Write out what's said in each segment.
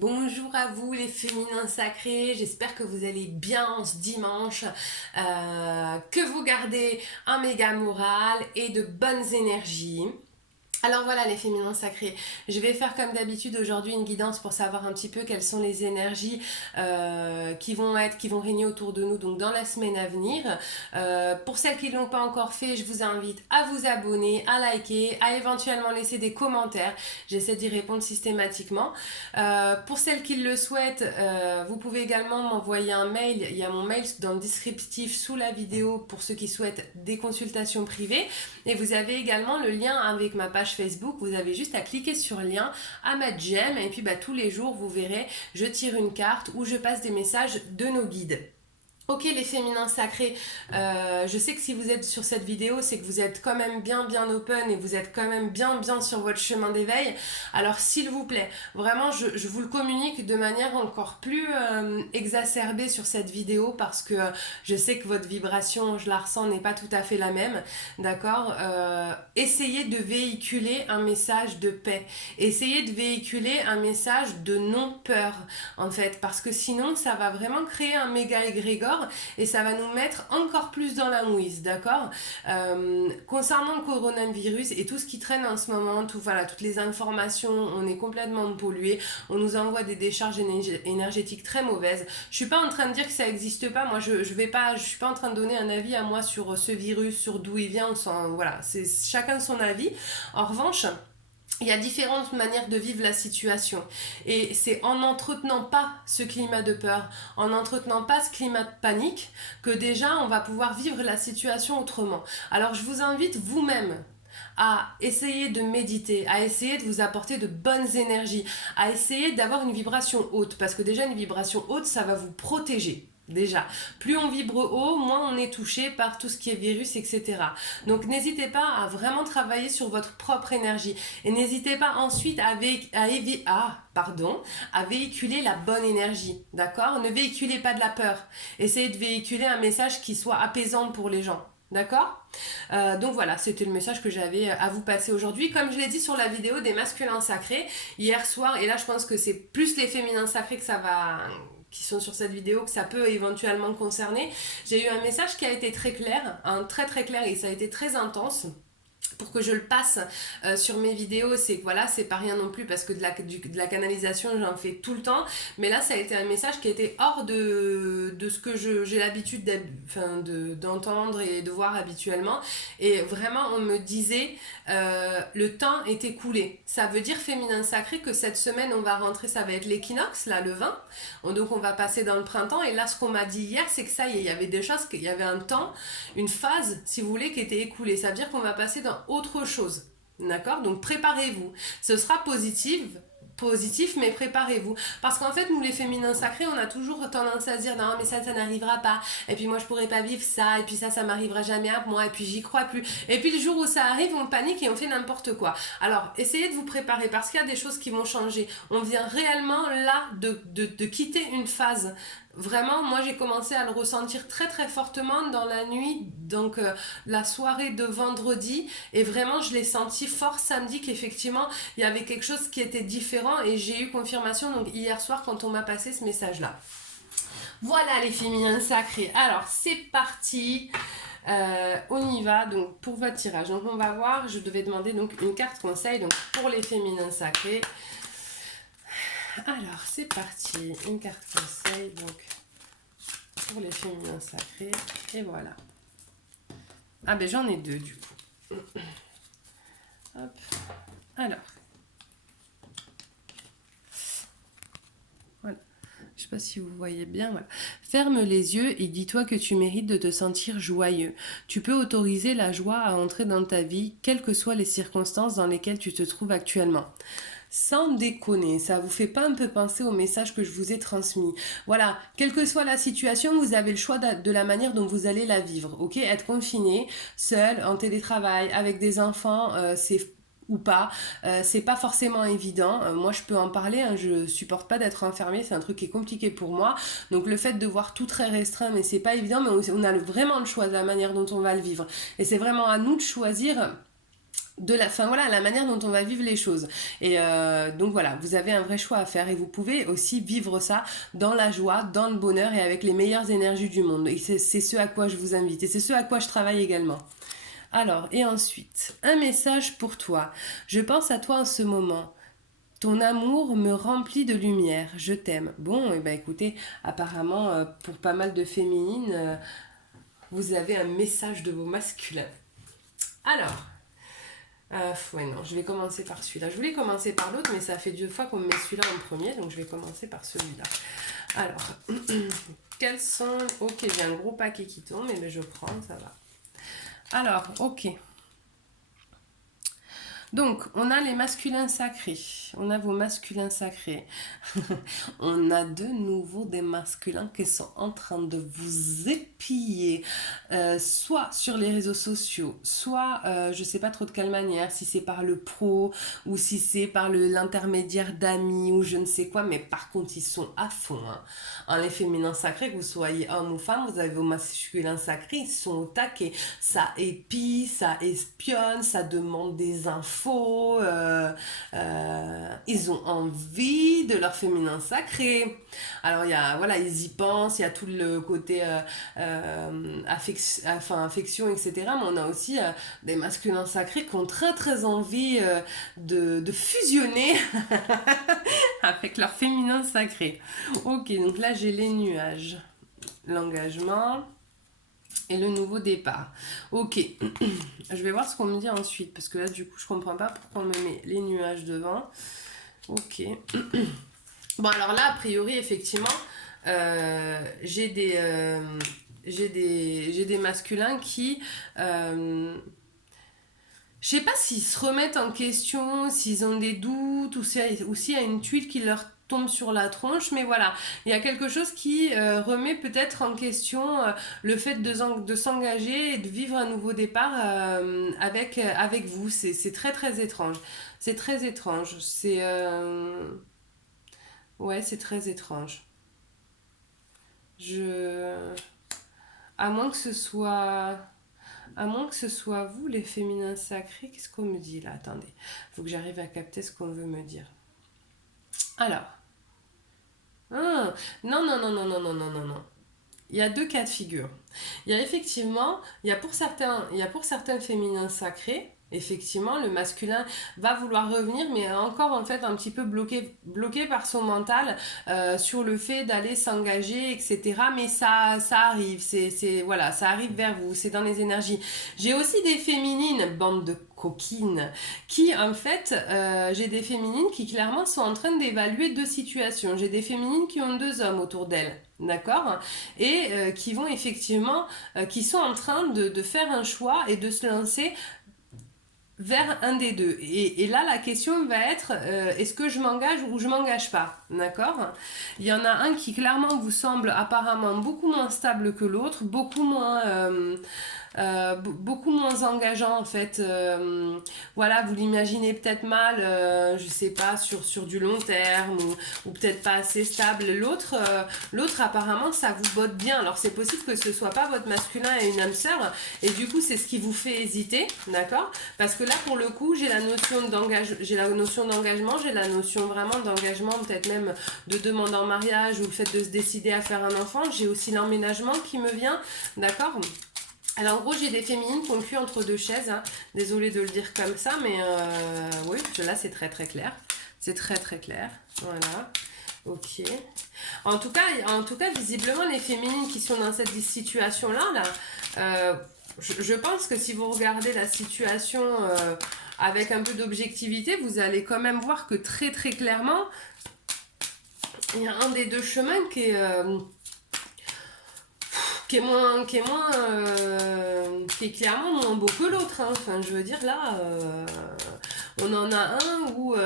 Bonjour à vous les féminins sacrés, j'espère que vous allez bien en ce dimanche, que vous gardez un méga moral et de bonnes énergies. Alors voilà les féminins sacrés, je vais faire comme d'habitude aujourd'hui une guidance pour savoir un petit peu quelles sont les énergies qui vont régner autour de nous donc dans la semaine à venir. Pour celles qui ne l'ont pas encore fait, je vous invite à vous abonner, à liker, à éventuellement laisser des commentaires. J'essaie d'y répondre systématiquement. Pour celles qui le souhaitent, vous pouvez également m'envoyer un mail. Il y a mon mail dans le descriptif sous la vidéo pour ceux qui souhaitent des consultations privées. Et vous avez également le lien avec ma page Facebook. Vous avez juste à cliquer sur le lien, à mettre j'aime. Et puis tous les jours, vous verrez, je tire une carte ou je passe des messages de nos guides. Ok les féminins sacrés, je sais que si vous êtes sur cette vidéo, c'est que vous êtes quand même bien open et vous êtes quand même bien sur votre chemin d'éveil. Alors s'il vous plaît, vraiment je vous le communique de manière encore plus exacerbée sur cette vidéo parce que je sais que votre vibration, je la ressens, n'est pas tout à fait la même, d'accord. Essayez de véhiculer un message de paix, essayez de véhiculer un message de non-peur en fait, parce que sinon ça va vraiment créer un méga égrégore et ça va nous mettre encore plus dans la mouise, d'accord. Concernant le coronavirus et tout ce qui traîne en ce moment, toutes les informations, on est complètement pollué, on nous envoie des décharges énergétiques très mauvaises. Je suis pas en train de dire que ça n'existe pas, moi je suis pas en train de donner un avis à moi sur ce virus, sur d'où il vient, voilà, c'est chacun son avis. En revanche, il y a différentes manières de vivre la situation et c'est en n'entretenant pas ce climat de peur, en n'entretenant pas ce climat de panique que déjà on va pouvoir vivre la situation autrement. Alors je vous invite vous-même à essayer de méditer, à essayer de vous apporter de bonnes énergies, à essayer d'avoir une vibration haute parce que déjà une vibration haute ça va vous protéger. Déjà, plus on vibre haut, moins on est touché par tout ce qui est virus, etc. Donc n'hésitez pas à vraiment travailler sur votre propre énergie. Et n'hésitez pas ensuite à véhiculer la bonne énergie. D'accord. Ne véhiculez pas de la peur. Essayez de véhiculer un message qui soit apaisant pour les gens. D'accord. Donc voilà, c'était le message que j'avais à vous passer aujourd'hui. Comme je l'ai dit sur la vidéo des masculins sacrés, hier soir, et là je pense que c'est plus les féminins sacrés qui sont sur cette vidéo que ça peut éventuellement concerner. J'ai eu un message qui a été très clair, très clair et ça a été très intense. Pour que je le passe sur mes vidéos, c'est que voilà, c'est pas rien non plus parce que de la canalisation j'en fais tout le temps, mais là ça a été un message qui était hors de ce que j'ai l'habitude d'entendre et de voir habituellement, et vraiment on me disait le temps est écoulé. Ça veut dire féminin sacré que cette semaine on va rentrer, ça va être l'équinoxe là le 20, donc on va passer dans le printemps, et là ce qu'on m'a dit hier c'est que ça y est, il y avait des choses, qu'il y avait un temps, une phase si vous voulez qui était écoulée, ça veut dire qu'on va passer dans autre chose. D'accord. Donc préparez-vous. Ce sera positif, mais préparez-vous. Parce qu'en fait, nous les féminins sacrés, on a toujours tendance à se dire non, mais ça n'arrivera pas. Et puis moi, je pourrais pas vivre ça. Et puis ça m'arrivera jamais à moi. Et puis j'y crois plus. Et puis le jour où ça arrive, on panique et on fait n'importe quoi. Alors, essayez de vous préparer parce qu'il y a des choses qui vont changer. On vient réellement là de quitter une phase. Vraiment, moi j'ai commencé à le ressentir très fortement dans la nuit, donc la soirée de vendredi, et vraiment je l'ai senti fort samedi qu'effectivement il y avait quelque chose qui était différent, et j'ai eu confirmation donc hier soir quand on m'a passé ce message là. Voilà les féminins sacrés, alors c'est parti. On y va donc pour votre tirage. Donc on va voir, je devais demander donc une carte conseil donc pour les féminins sacrés. Alors c'est parti, une carte conseil donc pour les féminins sacrés, et voilà. Ah ben j'en ai deux du coup. Hop. Alors. Voilà. Je sais pas si vous voyez bien. Voilà. Ferme les yeux et dis-toi que tu mérites de te sentir joyeux. Tu peux autoriser la joie à entrer dans ta vie, quelles que soient les circonstances dans lesquelles tu te trouves actuellement. Sans déconner, ça vous fait pas un peu penser au message que je vous ai transmis? Voilà, quelle que soit la situation, vous avez le choix de la manière dont vous allez la vivre, ok? Être confiné, seul, en télétravail, avec des enfants, c'est ou pas, c'est pas forcément évident. Moi je peux en parler, hein, je supporte pas d'être enfermée, c'est un truc qui est compliqué pour moi. Donc le fait de voir tout très restreint, mais c'est pas évident, mais on a vraiment le choix de la manière dont on va le vivre. Et c'est vraiment à nous de choisir enfin voilà, la manière dont on va vivre les choses. Et donc voilà, vous avez un vrai choix à faire et vous pouvez aussi vivre ça dans la joie, dans le bonheur et avec les meilleures énergies du monde. Et c'est ce à quoi je vous invite et c'est ce à quoi je travaille également. Alors, et ensuite, un message pour toi. Je pense à toi en ce moment. Ton amour me remplit de lumière. Je t'aime. Bon, et ben écoutez, apparemment, pour pas mal de féminines, vous avez un message de vos masculins. Alors, ouais, non, je vais commencer par celui-là. Je voulais commencer par l'autre, mais ça fait 2 fois qu'on me met celui-là en premier, donc je vais commencer par celui-là. Alors, quels sont... Ok, j'ai un gros paquet qui tombe, mais je prends, ça va. Alors, ok. Donc, on a les masculins sacrés. On a vos masculins sacrés. On a de nouveau des masculins qui sont en train de vous épier, soit sur les réseaux sociaux, soit je sais pas trop de quelle manière, si c'est par le pro ou si c'est par l'intermédiaire d'amis ou je ne sais quoi, mais par contre ils sont à fond. Hein. Les féminins sacrés, que vous soyez homme ou femme, vous avez vos masculins sacrés, ils sont au taquet. Ça épie, ça espionne, ça demande des infos. Ils ont envie de leur féminin sacré. Alors il y a, voilà, ils y pensent, il y a tout le côté affection, etc. Mais on a aussi des masculins sacrés qui ont très très envie de fusionner avec leur féminin sacré. Ok, donc là j'ai les nuages, l'engagement et le nouveau départ. Ok, je vais voir ce qu'on me dit ensuite, parce que là du coup je comprends pas pourquoi on me met les nuages devant. Ok. Bon alors là, a priori, effectivement, j'ai des masculins qui... je sais pas s'ils se remettent en question, s'ils ont des doutes, ou s'il y a une tuile qui leur tombe sur la tronche, mais voilà, il y a quelque chose qui remet peut-être en question le fait de s'engager et de vivre un nouveau départ avec vous. C'est très très étrange. C'est très étrange. Ouais, c'est très étrange. Je... À moins que ce soit... À moins que ce soit vous, les féminins sacrés, qu'est-ce qu'on me dit là? Attendez, faut que j'arrive à capter ce qu'on veut me dire. Alors, ah, non, non, non, non, non, non, non, non, non. Il y a 2 cas de figure. Il y a effectivement, il y a pour certains féminins sacrés, effectivement, le masculin va vouloir revenir, mais encore en fait un petit peu bloqué par son mental sur le fait d'aller s'engager, etc. Mais ça arrive, voilà, ça arrive vers vous, c'est dans les énergies. J'ai aussi des féminines, bande de coquines, qui en fait, j'ai des féminines qui clairement sont en train d'évaluer 2 situations. J'ai des féminines qui ont 2 hommes autour d'elles. D'accord. Et qui vont effectivement, qui sont en train de faire un choix et de se lancer vers un des deux. Et là, la question va être, est-ce que je m'engage ou je m'engage pas? D'accord. Il y en a un qui clairement vous semble apparemment beaucoup moins stable que l'autre, beaucoup moins engageant en fait. Voilà, vous l'imaginez peut-être mal, je sais pas, sur du long terme ou peut-être pas assez stable. L'autre apparemment ça vous botte bien. Alors c'est possible que ce soit pas votre masculin et une âme sœur et du coup c'est ce qui vous fait hésiter, d'accord? Parce que là pour le coup j'ai la notion d'engagement, j'ai la notion vraiment d'engagement, peut-être même de demande en mariage ou le fait de se décider à faire un enfant. J'ai aussi l'emménagement qui me vient, d'accord? Alors en gros j'ai des féminines qui ont le cul entre 2 chaises, hein. Désolée de le dire comme ça, mais oui, là c'est très très clair. C'est très très clair. Voilà. Ok. En tout cas, visiblement les féminines qui sont dans cette situation-là, je pense que si vous regardez la situation avec un peu d'objectivité, vous allez quand même voir que très très clairement, il y a un des 2 chemins qui est clairement moins beau que l'autre, hein. Enfin je veux dire là on en a un où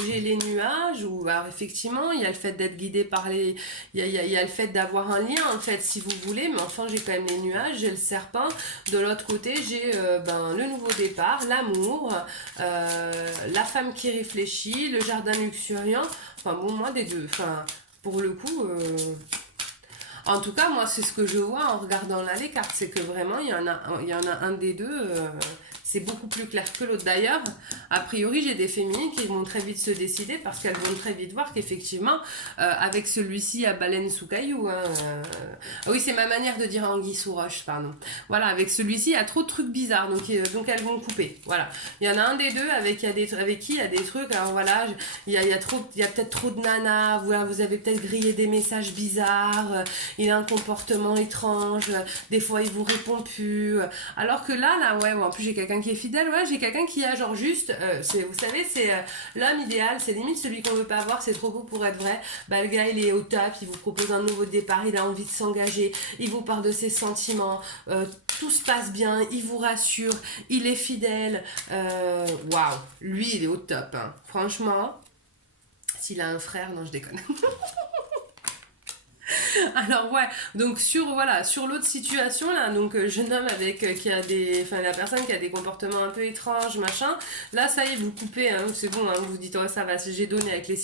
j'ai les nuages, où alors, effectivement il y a le fait d'être guidé par il y a le fait d'avoir un lien en fait si vous voulez, mais enfin j'ai quand même les nuages, j'ai le serpent, de l'autre côté j'ai le nouveau départ, l'amour, la femme qui réfléchit, le jardin luxuriant, enfin bon moi des deux, enfin pour le coup en tout cas, moi, c'est ce que je vois en regardant là les cartes. C'est que vraiment, il y en a un des deux, c'est beaucoup plus clair que l'autre. D'ailleurs, a priori, j'ai des féminines qui vont très vite se décider parce qu'elles vont très vite voir qu'effectivement, avec celui-ci à baleine sous caillou, hein, ah oui, c'est ma manière de dire anguille sous roche, pardon. Voilà, avec celui-ci, il y a trop de trucs bizarres, donc elles vont couper. Voilà, il y en a un des deux avec qui il y a des trucs. Alors voilà, il y a peut-être trop de nanas. Vous avez peut-être grillé des messages bizarres. Il a un comportement étrange. Des fois, il vous répond plus. Alors que là, ouais, bon, en plus j'ai quelqu'un qui est fidèle. Ouais, j'ai quelqu'un qui a genre juste, vous savez, c'est l'homme idéal. C'est limite celui qu'on veut pas avoir. C'est trop beau pour être vrai. Bah le gars, il est au top. Il vous propose un nouveau départ. Il a envie de s'engager. Il vous parle de ses sentiments. Tout se passe bien. Il vous rassure. Il est fidèle. Waouh, lui, il est au top. Hein. Franchement, s'il a un frère, non, je déconne. Alors ouais, donc sur l'autre situation là, donc jeune homme avec la personne qui a des comportements un peu étranges, machin, là ça y est, vous coupez, hein, c'est bon, hein, vous dites oh ça va, j'ai donné avec les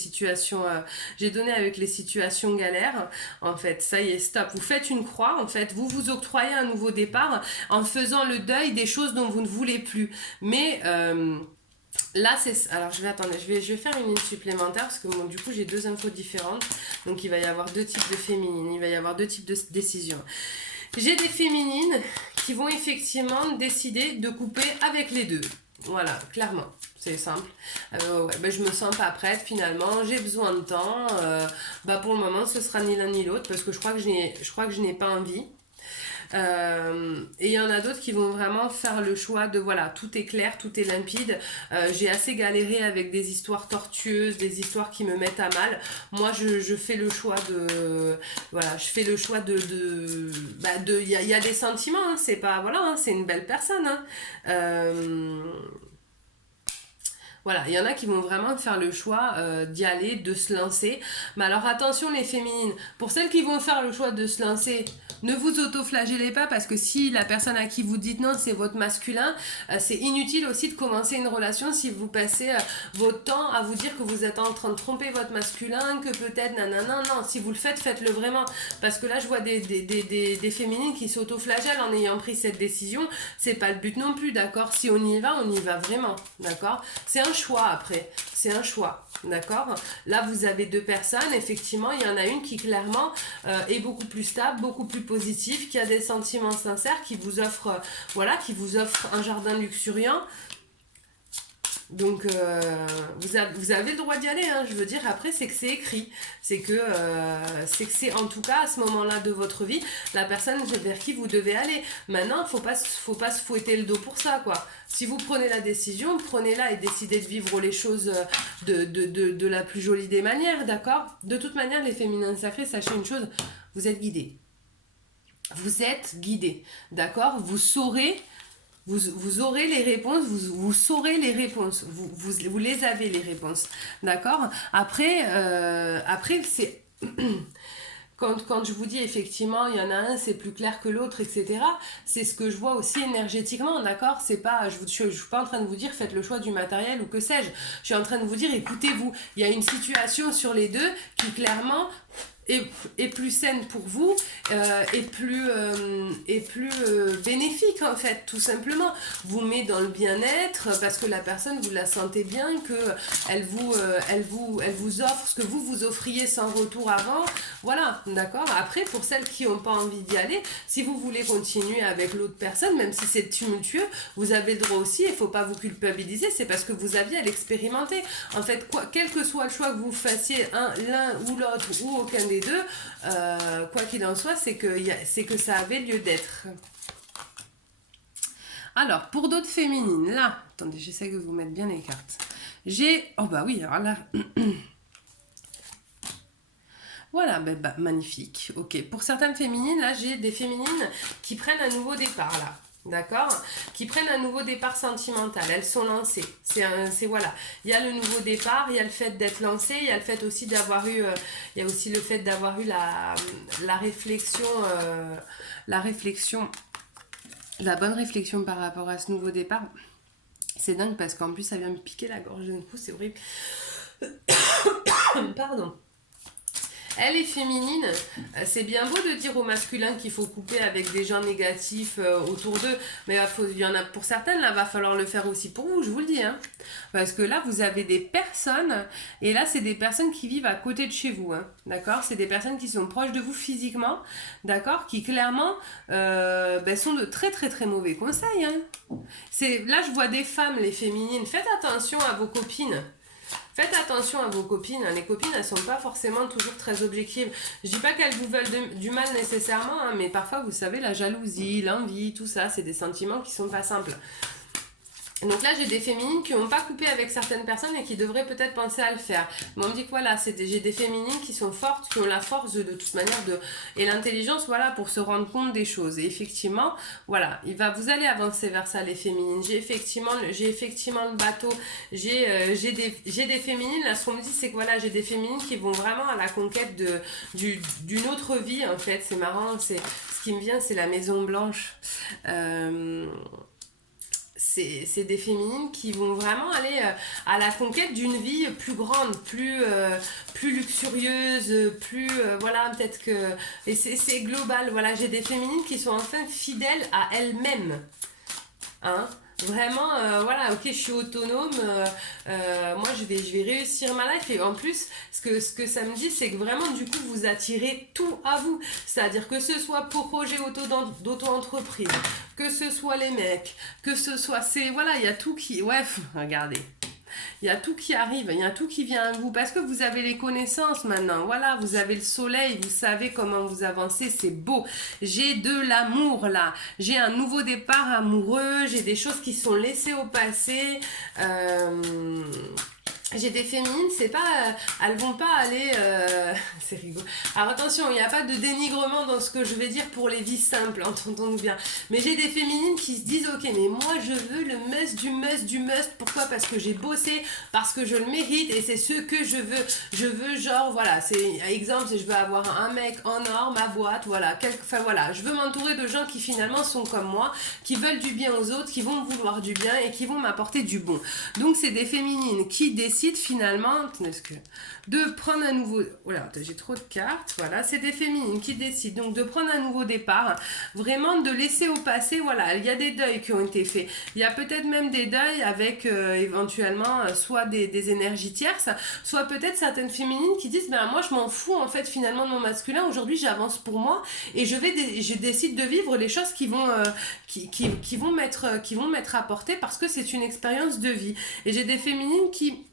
situations galères, en fait, ça y est, stop, vous faites une croix, en fait, vous vous octroyez un nouveau départ en faisant le deuil des choses dont vous ne voulez plus, mais là, c'est. Alors, je vais faire une ligne supplémentaire parce que bon, du coup, j'ai deux infos différentes. Donc, il va y avoir deux types de féminines, il va y avoir deux types de décisions. J'ai des féminines qui vont effectivement décider de couper avec les deux. Voilà, clairement, c'est simple. Ouais, ben, je me sens pas prête finalement, j'ai besoin de temps. Pour le moment, ce sera ni l'un ni l'autre parce que je crois que je n'ai pas envie. Et il y en a d'autres qui vont vraiment faire le choix de voilà, tout est clair, tout est limpide. J'ai assez galéré avec des histoires tortueuses, des histoires qui me mettent à mal. Moi, je fais le choix de voilà, je fais le choix il y a des sentiments, hein, c'est pas voilà, hein, c'est une belle personne. Hein. Voilà, il y en a qui vont vraiment faire le choix d'y aller, de se lancer. Mais alors attention les féminines, pour celles qui vont faire le choix de se lancer, ne vous auto-flagellez pas parce que si la personne à qui vous dites non c'est votre masculin, c'est inutile aussi de commencer une relation si vous passez votre temps à vous dire que vous êtes en train de tromper votre masculin, que peut-être nanana, non, si vous le faites, faites-le vraiment. Parce que là je vois des féminines qui s'auto-flagellent en ayant pris cette décision, c'est pas le but non plus, d'accord? Si on y va vraiment, d'accord? C'est un choix après, c'est un choix, d'accord? Là, vous avez deux personnes, effectivement, il y en a une qui clairement est beaucoup plus stable, beaucoup plus positive, qui a des sentiments sincères, qui vous offre, qui vous offre un jardin luxuriant. Donc, vous avez le droit d'y aller, hein, je veux dire, après, c'est que c'est écrit. C'est que c'est en tout cas, à ce moment-là de votre vie, la personne vers qui vous devez aller. Maintenant, faut pas se fouetter le dos pour ça, quoi. Si vous prenez la décision, prenez-la et décidez de vivre les choses de la plus jolie des manières, d'accord? De toute manière, les féminins sacrés, sachez une chose, vous êtes guidés. Vous êtes guidés, d'accord? Vous aurez les réponses, vous saurez les réponses, vous les avez les réponses, d'accord? Après, c'est... Quand je vous dis effectivement, il y en a un, c'est plus clair que l'autre, etc., c'est ce que je vois aussi énergétiquement, d'accord? C'est pas, je suis pas en train de vous dire faites le choix du matériel ou que sais-je. Je suis en train de vous dire écoutez-vous. Il y a une situation sur les deux qui clairement est plus saine pour vous, et plus bénéfique en fait, tout simplement. Vous met dans le bien-être parce que la personne, vous la sentez bien, que elle vous offre ce que vous offriez sans retour avant. Voilà, d'accord. Après, pour celles qui n'ont pas envie d'y aller, si vous voulez continuer avec l'autre personne, même si c'est tumultueux, vous avez le droit aussi, il ne faut pas vous culpabiliser, c'est parce que vous aviez à l'expérimenter. En fait, quel que soit le choix que vous fassiez, l'un ou l'autre, ou aucun des deux, quoi qu'il en soit, c'est que ça avait lieu d'être. Alors, pour d'autres féminines, là, attendez, j'essaie de vous mettre bien les cartes. Oh bah oui, alors là... Voilà, magnifique. Ok, pour certaines féminines, là, j'ai des féminines qui prennent un nouveau départ, là. D'accord? Qui prennent un nouveau départ sentimental. Elles sont lancées. Voilà. Il y a le nouveau départ, il y a le fait d'être lancée, il y a le fait aussi d'avoir eu... il y a aussi le fait d'avoir eu la réflexion... la bonne réflexion par rapport à ce nouveau départ. C'est dingue parce qu'en plus, ça vient me piquer la gorge d'un coup, c'est horrible. Pardon. Elle est féminine, c'est bien beau de dire au masculin qu'il faut couper avec des gens négatifs autour d'eux, mais il y en a pour certaines, là, va falloir le faire aussi pour vous, je vous le dis. Hein. Parce que là, vous avez des personnes, et là, c'est des personnes qui vivent à côté de chez vous, hein, d'accord? C'est des personnes qui sont proches de vous physiquement, d'accord? Qui clairement sont de très très très mauvais conseils. Hein. Là, je vois des femmes, les féminines, faites attention à vos copines. Faites attention à vos copines. Les copines, elles sont pas forcément toujours très objectives. Je dis pas qu'elles vous veulent du mal nécessairement, hein, mais parfois, vous savez, la jalousie, l'envie, tout ça, c'est des sentiments qui sont pas simples. Donc là, j'ai des féminines qui n'ont pas coupé avec certaines personnes et qui devraient peut-être penser à le faire. Mais on me dit que voilà, j'ai des féminines qui sont fortes, qui ont la force de toute manière et l'intelligence, voilà, pour se rendre compte des choses. Et effectivement, voilà, vous allez avancer vers ça, les féminines. J'ai effectivement le bateau. J'ai des féminines. Là, ce qu'on me dit, c'est que voilà, j'ai des féminines qui vont vraiment à la conquête d'une autre vie, en fait. C'est marrant. Ce qui me vient, c'est la Maison Blanche. C'est des féminines qui vont vraiment aller à la conquête d'une vie plus grande, plus luxurieuse, plus voilà, peut-être que... Et c'est global, voilà, j'ai des féminines qui sont enfin fidèles à elles-mêmes. Hein? Vraiment, voilà, ok, je suis autonome, moi je vais réussir ma life. Et en plus, ce que ça me dit, c'est que vraiment, du coup, vous attirez tout à vous. C'est-à-dire que ce soit pour projet d'auto-entreprise, que ce soit les mecs, que ce soit... Voilà, il y a tout qui... Ouais, regardez. Il y a tout qui arrive, il y a tout qui vient à vous parce que vous avez les connaissances maintenant. Voilà, vous avez le soleil, vous savez comment vous avancez, c'est beau. J'ai de l'amour là, j'ai un nouveau départ amoureux, j'ai des choses qui sont laissées au passé. J'ai des féminines, c'est pas, elles vont pas aller, c'est rigolo. Alors attention, il n'y a pas de dénigrement dans ce que je vais dire pour les vies simples, entendons-nous bien. Mais j'ai des féminines qui se disent, ok, mais moi je veux le must. Pourquoi? Parce que j'ai bossé, parce que je le mérite et c'est ce que je veux. Je veux genre, voilà, c'est exemple, c'est je veux avoir un mec en or, ma boîte, voilà. Enfin voilà, je veux m'entourer de gens qui finalement sont comme moi, qui veulent du bien aux autres, qui vont vouloir du bien et qui vont m'apporter du bon. Donc c'est des féminines qui décident finalement de prendre un nouveau... Oh là, j'ai trop de cartes. Voilà, c'est des féminines qui décident donc de prendre un nouveau départ, vraiment de laisser au passé. Voilà, il y a des deuils qui ont été faits. Il y a peut-être même des deuils avec éventuellement soit des énergies tierces, soit peut-être certaines féminines qui disent ben moi je m'en fous en fait finalement de mon masculin. Aujourd'hui j'avance pour moi et je décide de vivre les choses qui vont m'être apportées parce que c'est une expérience de vie. Et j'ai des féminines qui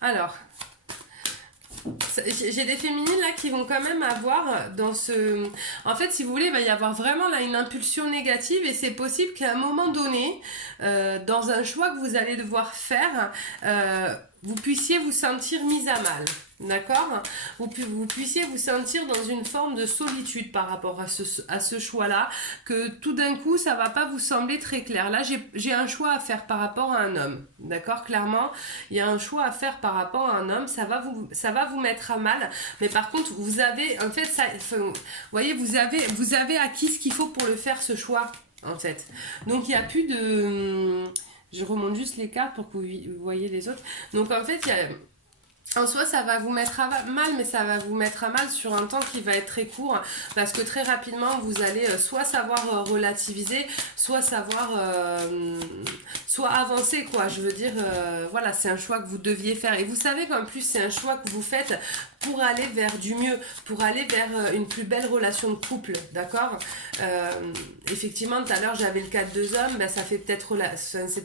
alors j'ai des féminines là qui vont quand même avoir dans ce... En fait, si vous voulez, il va y avoir vraiment là une impulsion négative et c'est possible qu'à un moment donné, dans un choix que vous allez devoir faire, vous puissiez vous sentir mise à mal. D'accord? Vous puissiez vous sentir dans une forme de solitude par rapport à ce choix-là, que tout d'un coup, ça va pas vous sembler très clair. Là, j'ai un choix à faire par rapport à un homme. D'accord? Clairement, il y a un choix à faire par rapport à un homme. Ça va vous mettre à mal. Mais par contre, vous avez, en fait, vous voyez, vous avez acquis ce qu'il faut pour le faire, ce choix, en fait. Donc, il n'y a plus de... Je remonte juste les cartes pour que vous voyez les autres. Donc, en fait, il y a... En soi, ça va vous mettre à mal, mais ça va vous mettre à mal sur un temps qui va être très court, parce que très rapidement, vous allez soit savoir relativiser, soit savoir, soit avancer, quoi. Je veux dire, voilà, c'est un choix que vous deviez faire. Et vous savez qu'en plus, c'est un choix que vous faites pour aller vers du mieux, pour aller vers une plus belle relation de couple, d'accord? Effectivement, tout à l'heure, j'avais le cas de deux hommes, ben, c'est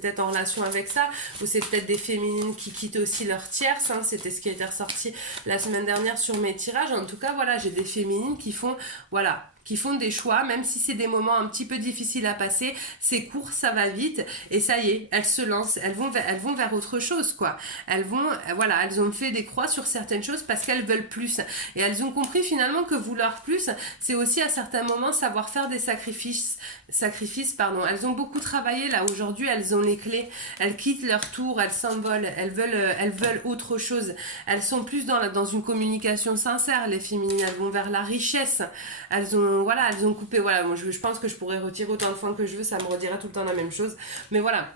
peut-être en relation avec ça, ou c'est peut-être des féminines qui quittent aussi leur tierce, hein, c'était ce qui a été ressorti la semaine dernière sur mes tirages. En tout cas, voilà, j'ai des féminines qui font, voilà, qui font des choix, même si c'est des moments un petit peu difficiles à passer, c'est court, ça va vite, et ça y est, elles se lancent, elles vont vers autre chose, quoi. Elles ont fait des croix sur certaines choses parce qu'elles veulent plus, et elles ont compris finalement que vouloir plus, c'est aussi à certains moments savoir faire des sacrifices, elles ont beaucoup travaillé, là, aujourd'hui, elles ont les clés, elles quittent leur tour, elles s'envolent, elles veulent autre chose, elles sont plus dans une communication sincère, les féminines, elles vont vers la richesse, elles ont coupé, voilà, moi je pense que je pourrais retirer autant de fois que je veux, ça me redira tout le temps la même chose, mais voilà.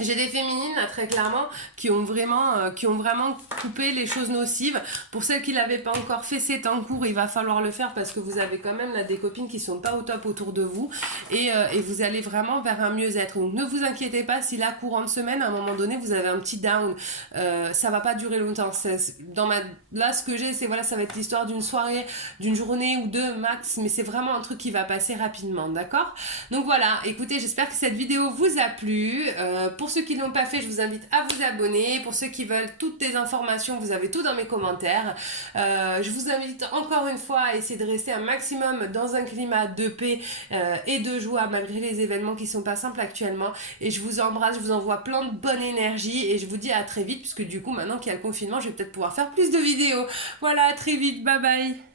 J'ai des féminines là, très clairement qui ont vraiment coupé les choses nocives. Pour celles qui l'avaient pas encore fait, c'est en cours, il va falloir le faire parce que vous avez quand même là des copines qui sont pas au top autour de vous et vous allez vraiment vers un mieux-être. Donc ne vous inquiétez pas si là courant de semaine à un moment donné vous avez un petit down, ça va pas durer longtemps. Là ce que j'ai c'est voilà, ça va être l'histoire d'une soirée, d'une journée ou deux max, mais c'est vraiment un truc qui va passer rapidement, d'accord? Donc voilà, écoutez, j'espère que cette vidéo vous a plu. Pour ceux qui ne l'ont pas fait, je vous invite à vous abonner. Pour ceux qui veulent toutes les informations, vous avez tout dans mes commentaires. Je vous invite encore une fois à essayer de rester un maximum dans un climat de paix et de joie malgré les événements qui sont pas simples actuellement. Et je vous embrasse, je vous envoie plein de bonne énergie et je vous dis à très vite puisque du coup maintenant qu'il y a le confinement, je vais peut-être pouvoir faire plus de vidéos. Voilà, à très vite, bye bye.